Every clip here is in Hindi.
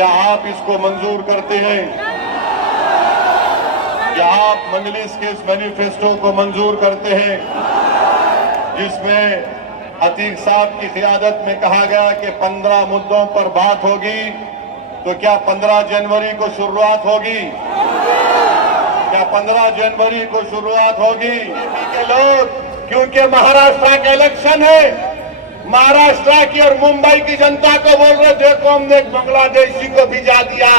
क्या आप इसको मंजूर करते हैं? क्या आप मजलिस के इस मैनिफेस्टो को मंजूर करते हैं जिसमें अतीक साहब की क़ियादत में कहा गया कि 15 मुद्दों पर बात होगी? तो क्या 15 जनवरी को शुरुआत होगी? क्या 15 जनवरी को शुरुआत होगी? के लोग, क्योंकि महाराष्ट्र का इलेक्शन है, महाराष्ट्र की और मुंबई की जनता को बोल रहे देखो हमने एक बांग्लादेशी को भिजा दिया।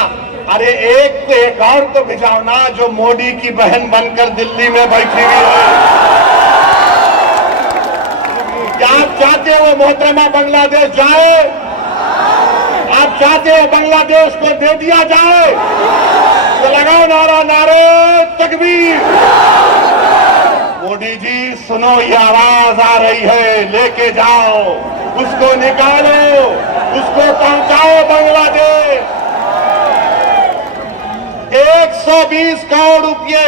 अरे एक को एक और को भिजाओ ना जो मोदी की बहन बनकर दिल्ली में बैठी हुई है। क्या आप चाहते हो वो मोहतरमा बांग्लादेश जाए? आप चाहते हो बांग्लादेश को दे दिया जाए? तो लगाओ नारा, नारे तकबीर। मोदी जी सुनो, ये आवाज आ रही है, लेके जाओ, उसको निकालो, उसको पहुंचाओ बांग्लादेश। 120 करोड़ रुपए,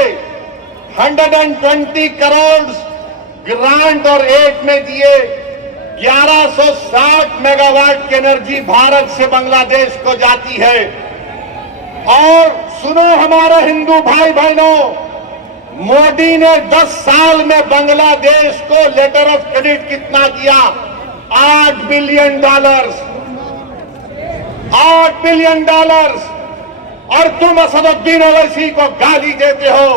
120 करोड़ ग्रांट और एड में दिए। 1160 मेगावाट की एनर्जी भारत से बांग्लादेश को जाती है। और सुनो हमारे हिंदू भाई बहनों, मोदी ने 10 साल में बांग्लादेश को लेटर ऑफ क्रेडिट कितना दिया? $8 बिलियन। $8 बिलियन। और तुम असदुद्दीन ओवैसी को गाली देते हो।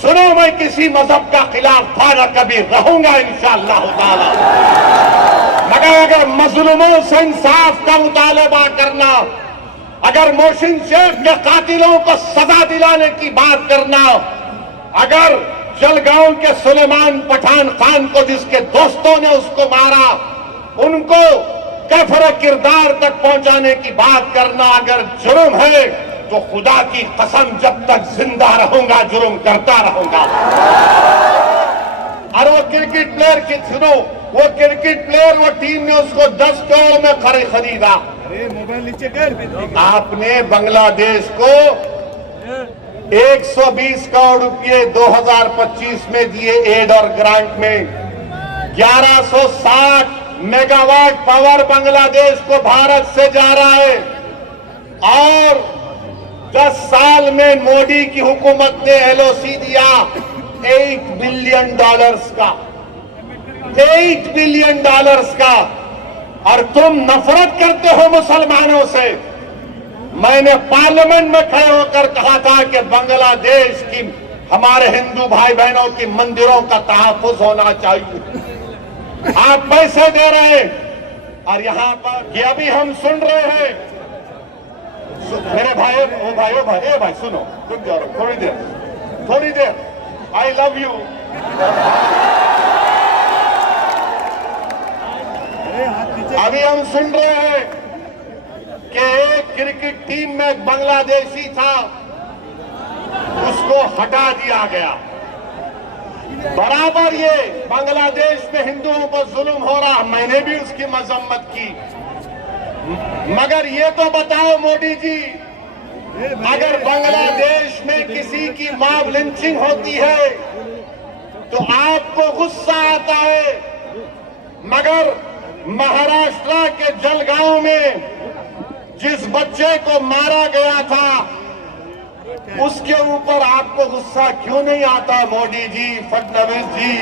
सुनो, मैं किसी मजहब का खिलाफ था न कभी रहूंगा इंशाअल्लाह ताला, मगर अगर मजलूमों से इंसाफ का मुतालबा करना, अगर मोहसिन शेख के कातिलों को सजा दिलाने की बात करना, अगर जलगांव के सुलेमान पठान खान को जिसके दोस्तों ने उसको मारा, उनको कफर किरदार तक पहुंचाने की बात करना अगर जुर्म है तो खुदा की कसम जब तक जिंदा रहूंगा जुर्म करता रहूंगा। और वो क्रिकेट प्लेयर की सुनो, वो क्रिकेट प्लेयर, वो टीम ने उसको 10 करोड़ में खरीदा। मोबाइल नीचे कर। आपने बांग्लादेश को 120 करोड़ रुपए 2025 में दिए एड और ग्रांट में। 1160 मेगावाट पावर बांग्लादेश को भारत से जा रहा है। और 10 साल में मोदी की हुकूमत ने एलओसी दिया $8 बिलियन का, $8 बिलियन का। और तुम नफरत करते हो मुसलमानों से। मैंने पार्लियामेंट में खड़े होकर कहा था कि बांग्लादेश की हमारे हिंदू भाई बहनों की मंदिरों का तहफ्फुज होना चाहिए। आप पैसे दे रहे हैं और यहां पर ये अभी हम सुन रहे हैं। मेरे भाई, ओ भाई, ओ भाई, ए भाई सुनो, रुक जाओ थोड़ी देर। I love you. अभी हम सुन रहे हैं कि एक क्रिकेट टीम में एक बांग्लादेशी था, उसको हटा दिया गया। बराबर ये बांग्लादेश में हिंदुओं पर जुल्म हो रहा, मैंने भी उसकी मजम्मत की। मगर ये तो बताओ मोदी जी, अगर बांग्लादेश में किसी की मॉब लिंचिंग होती है तो आपको गुस्सा आता है, मगर महाराष्ट्र के जलगांव में जिस बच्चे को मारा गया था उसके ऊपर आपको गुस्सा क्यों नहीं आता मोदी जी, फडणवीस जी?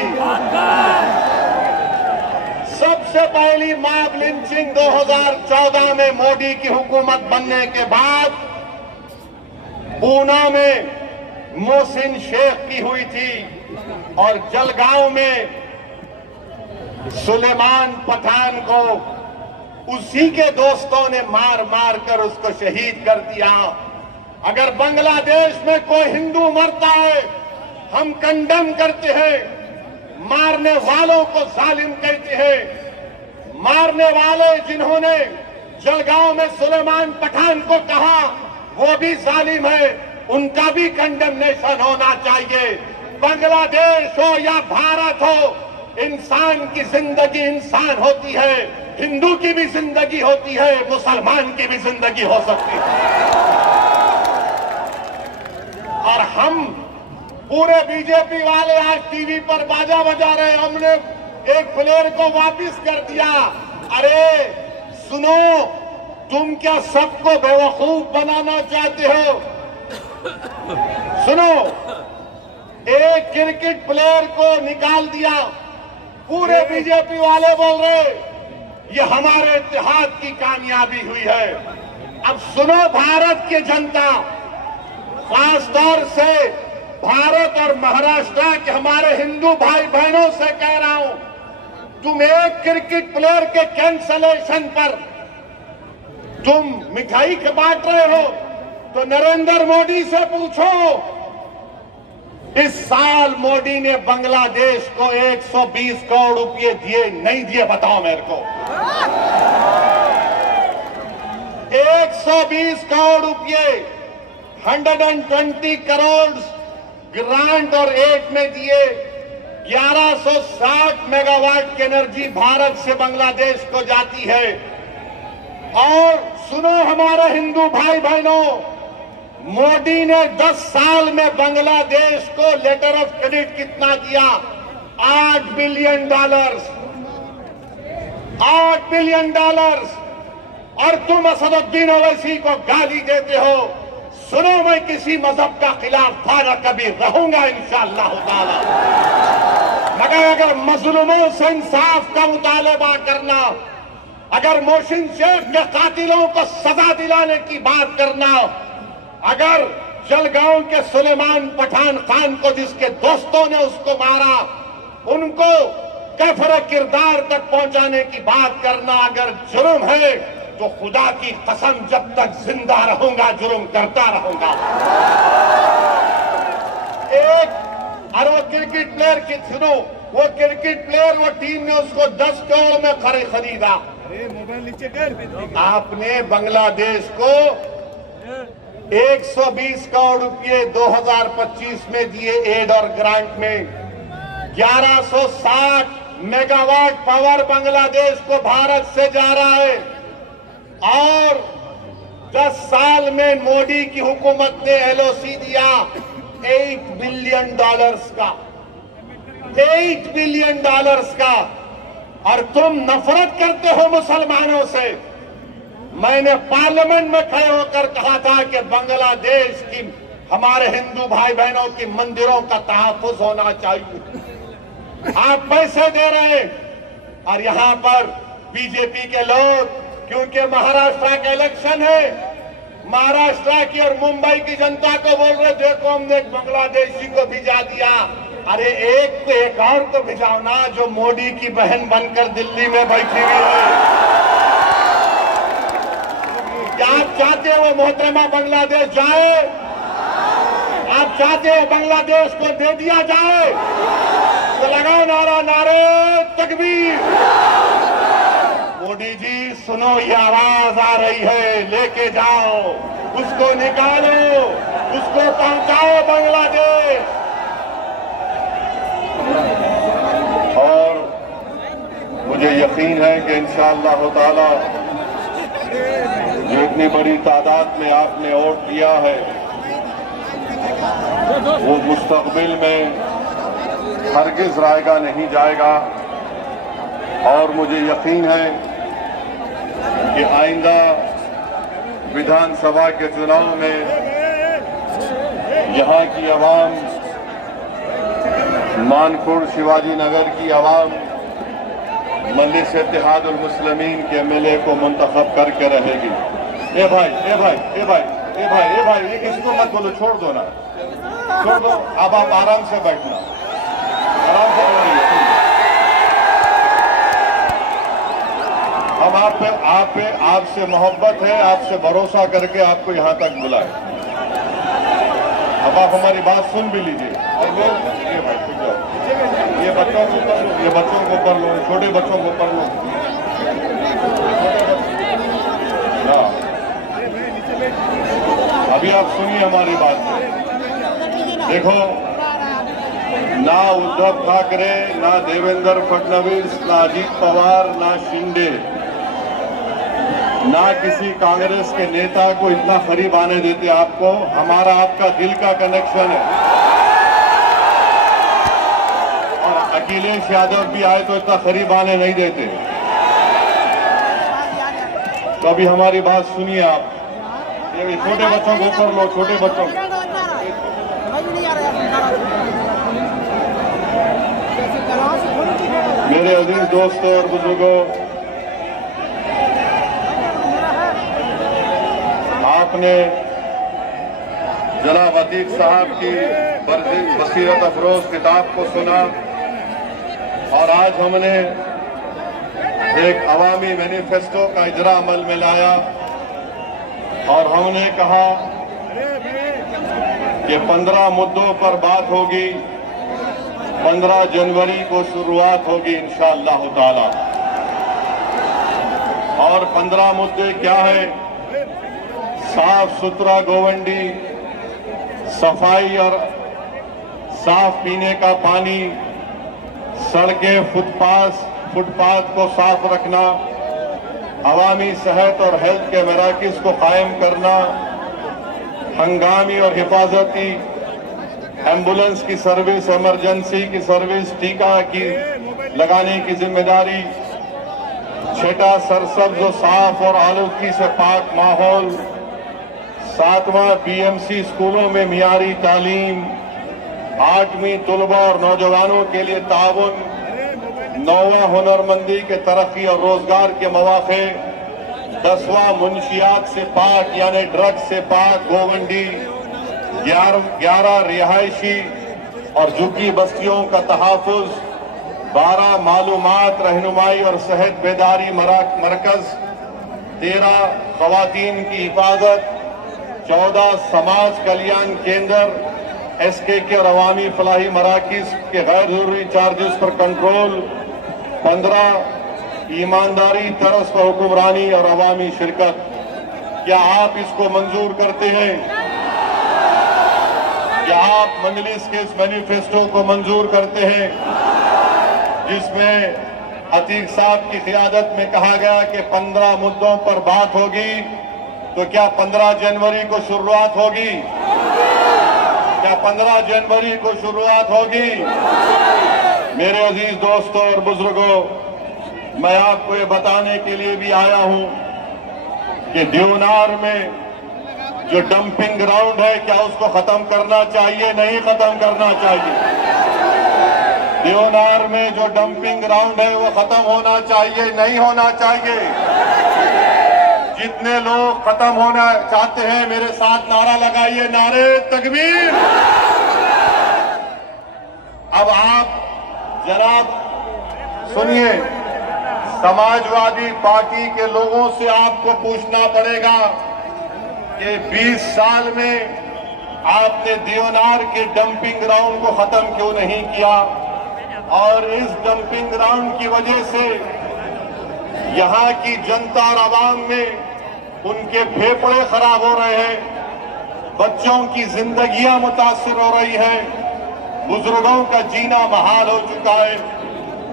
सबसे पहली मॉब लिंचिंग 2014 में मोदी की हुकूमत बनने के बाद पूना में मोहसिन शेख की हुई थी और जलगांव में सुलेमान पठान को उसी के दोस्तों ने मार मार कर उसको शहीद कर दिया। अगर बांग्लादेश में कोई हिंदू मरता है हम कंडेम करते हैं, मारने वालों को जालिम कहते हैं। मारने वाले जिन्होंने जलगांव में सुलेमान पठान को कहा वो भी जालिम है, उनका भी कंडेमनेशन होना चाहिए। बांग्लादेश हो या भारत हो, इंसान की जिंदगी इंसान होती है, हिंदू की भी जिंदगी होती है, मुसलमान की भी जिंदगी हो सकती है। और हम पूरे बीजेपी वाले आज टीवी पर बाजा बजा रहे, हमने एक प्लेयर को वापस कर दिया। अरे सुनो, तुम क्या सबको बेवकूफ बनाना चाहते हो? सुनो, एक क्रिकेट प्लेयर को निकाल दिया, पूरे बीजेपी वाले बोल रहे ये हमारे इत्तेहाद की कामयाबी हुई है। अब सुनो भारत की जनता, खासतौर से भारत और महाराष्ट्र के हमारे हिंदू भाई बहनों से कह रहा हूं, तुम एक क्रिकेट प्लेयर के कैंसलेशन पर तुम मिठाई बांट रहे हो, तो नरेंद्र मोदी से पूछो, इस साल मोदी ने बांग्लादेश को 120 करोड़ रुपए दिए नहीं दिए? बताओ मेरे को। 120 करोड़ रुपए, 120 करोड़ ग्रांट और एड में दिए। 1160 मेगावाट की एनर्जी भारत से बांग्लादेश को जाती है। और सुनो हमारे हिंदू भाई बहनों, मोदी ने 10 साल में बांग्लादेश को लेटर ऑफ क्रेडिट कितना दिया? $8 बिलियन। $8 बिलियन। और तुम असदुद्दीन ओवैसी को गाली देते हो। सुनो, मैं किसी मजहब का खिलाफ था ना कभी रहूंगा इंशाअल्लाह ताला, मगर अगर मजलूमों से इंसाफ का मुतालबा करना, अगर मोहसिन शेख के कातिलों को सजा दिलाने की बात करना, अगर जलगांव के सुलेमान पठान खान को जिसके दोस्तों ने उसको मारा, उनको कफर किरदार तक पहुंचाने की बात करना अगर जुर्म है, तो खुदा की कसम जब तक जिंदा रहूंगा जुर्म करता रहूंगा। और वो क्रिकेट प्लेयर की सुनो, वो क्रिकेट प्लेयर, वो टीम ने उसको 10 करोड़ में खरीदा। मोबाइल नीचे कर। आपने बांग्लादेश को 120 करोड़ रुपए 2025 में दिए एड और ग्रांट में। 1160 मेगावाट पावर बांग्लादेश को भारत से जा रहा है। और 10 साल में मोदी की हुकूमत ने एलओसी दिया $8 बिलियन का। $8 बिलियन का। और तुम नफरत करते हो मुसलमानों से। मैंने पार्लियामेंट में खड़े होकर कहा था कि बांग्लादेश की हमारे हिंदू भाई बहनों की मंदिरों का तहफ्फुज होना चाहिए। आप पैसे दे रहे हैं, और यहां पर बीजेपी के लोग, क्योंकि महाराष्ट्र का इलेक्शन है, महाराष्ट्र की और मुंबई की जनता को बोल रहे देखो हमने एक बांग्लादेशी को भिजा दिया। अरे एक और को भिजाओ ना, जो मोदी की बहन बनकर दिल्ली में बैठी हुई है। क्या आप चाहते हो वो मोहतरमा बांग्लादेश जाए? आप चाहते हो बांग्लादेश को दे दिया जाए? तो लगाओ नारा, नारे तकबीर। मोदी जी सुनो, ये आवाज आ रही है, लेके जाओ उसको, निकालो उसको, पहुंचाओ बांग्लादेश। और मुझे यकीन है कि इंशाअल्लाह ताला जो इतनी बड़ी तादाद में आपने वोट दिया है, वो मुस्तकबिल में हरगिज रायगा नहीं जाएगा। और मुझे यकीन है कि आइंदा विधानसभा के चुनाव में यहाँ की आवाम, मानपुर शिवाजी नगर की आवाम मजलिस इत्तेहादुल मुस्लिमीन के एमएलए को मुंतखब करके रहेगी। ए भाई, ए भाई, ए भाई, ए भाई, ए भाई, ये किसी को मत बोलो, छोड़ दो ना, छोड़ दो। अब आप आराम से बैठना, आराम से बैठिए। हम आपसे मोहब्बत है, आपसे भरोसा करके आपको यहाँ तक बुलाए। अब आप हमारी बात सुन भी लीजिए। ये भाई सुन जाओ, ये बच्चों को ऊपर लो, ये बच्चों को ऊपर लो, छोटे बच्चों को ऊपर लो। हाँ, अभी आप सुनिए हमारी बात। देखो, ना उद्धव ठाकरे, ना देवेंद्र फडणवीस, ना अजीत पवार, ना शिंदे, ना किसी कांग्रेस के नेता को इतना करीब आने देते आपको। हमारा आपका दिल का कनेक्शन है। और अखिलेश यादव भी आए तो इतना करीब आने नहीं देते। तो अभी हमारी बात सुनिए आप। ये छोटे बच्चों को ऊपर लो, छोटे बच्चों को। मेरे अजीज दोस्तों और बुजुर्गों, आपने जनाब अतीक साहब की बसीरत अफरोज किताब को सुना और आज हमने एक अवामी मैनिफेस्टो का इजरा अमल में लाया और हमने कहा कि 15 मुद्दों पर बात होगी। 15 जनवरी को शुरुआत होगी इंशाअल्लाह ताला। और 15 मुद्दे क्या है? साफ सुथरा गोवंडी, सफाई और साफ पीने का पानी, सड़कें, फुटपाथ को साफ रखना, अवामी सेहत और हेल्थ के मराकज को कायम करना, हंगामी और हिफाजती एम्बुलेंस की सर्विस, इमरजेंसी की सर्विस, टीका की लगाने की जिम्मेदारी, छठा सरसब्ज और साफ और आलूगी से पाक माहौल, 7वां बीएमसी स्कूलों में मियारी तालीम, 8वीं तलबा और नौजवानों के लिए ताउन, 9वां हुनरमंदी के तरक्की और रोजगार के मौके, 10वां मुंशियात से पाक यानी ड्रग्स से पाक गोवंडी, 11 रिहायशी और झुग्गी बस्तियों का तहफ़्फ़ुज़, 12 मालूमात, रहनुमाई और सेहत बेदारी मरकज, 13 ख़वातीन की हिफाजत, 14 समाज कल्याण केंद्र, SKK और अवामी फलाही मराकिज के गैर जरूरी चार्जेस पर कंट्रोल, 15 ईमानदारी, तरस पर हुक्मरानी और अवामी शिरकत। क्या आप इसको मंजूर करते हैं? क्या आप मजलिस के इस मैनिफेस्टो को मंजूर करते हैं जिसमें अतीक साहब की क़ियादत में कहा गया कि 15 मुद्दों पर बात होगी? तो क्या 15 जनवरी को शुरुआत होगी? क्या 15 जनवरी को शुरुआत होगी? मेरे अजीज दोस्तों और बुजुर्गों, मैं आपको ये बताने के लिए भी आया हूं कि देवनार में जो डंपिंग ग्राउंड है, क्या उसको खत्म करना चाहिए? नहीं खत्म करना चाहिए। देवनार में जो डंपिंग ग्राउंड है वो खत्म होना चाहिए, नहीं होना चाहिए। जितने लोग खत्म होना चाहते हैं मेरे साथ नारा लगाइए, नारे तकबीर। अब आप जनाब सुनिए, समाजवादी पार्टी के लोगों से आपको पूछना पड़ेगा कि 20 साल में आपने देवनार के डंपिंग ग्राउंड को खत्म क्यों नहीं किया? और इस डंपिंग ग्राउंड की वजह से यहाँ की जनता और आवाम में उनके फेफड़े खराब हो रहे हैं, बच्चों की जिंदगियां मुतासिर हो रही है, बुजुर्गों का जीना महाल हो चुका है।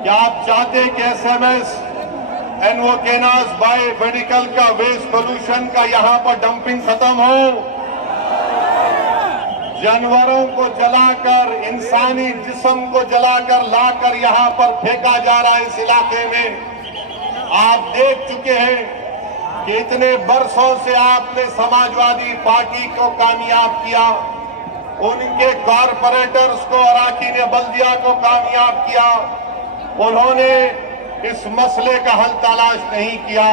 क्या आप चाहते कि SMS एनवोकेनास बायोमेडिकल का वेस्ट पोल्यूशन का यहाँ पर डंपिंग खत्म हो? जानवरों को जलाकर, इंसानी जिस्म को जलाकर लाकर यहाँ पर फेंका जा रहा है इस इलाके में। आप देख चुके हैं कि इतने बरसों से आपने समाजवादी पार्टी को कामयाब किया, उनके कॉरपोरेटर्स को, अराकीन बल्दिया को कामयाब किया, उन्होंने इस मसले का हल तलाश नहीं किया।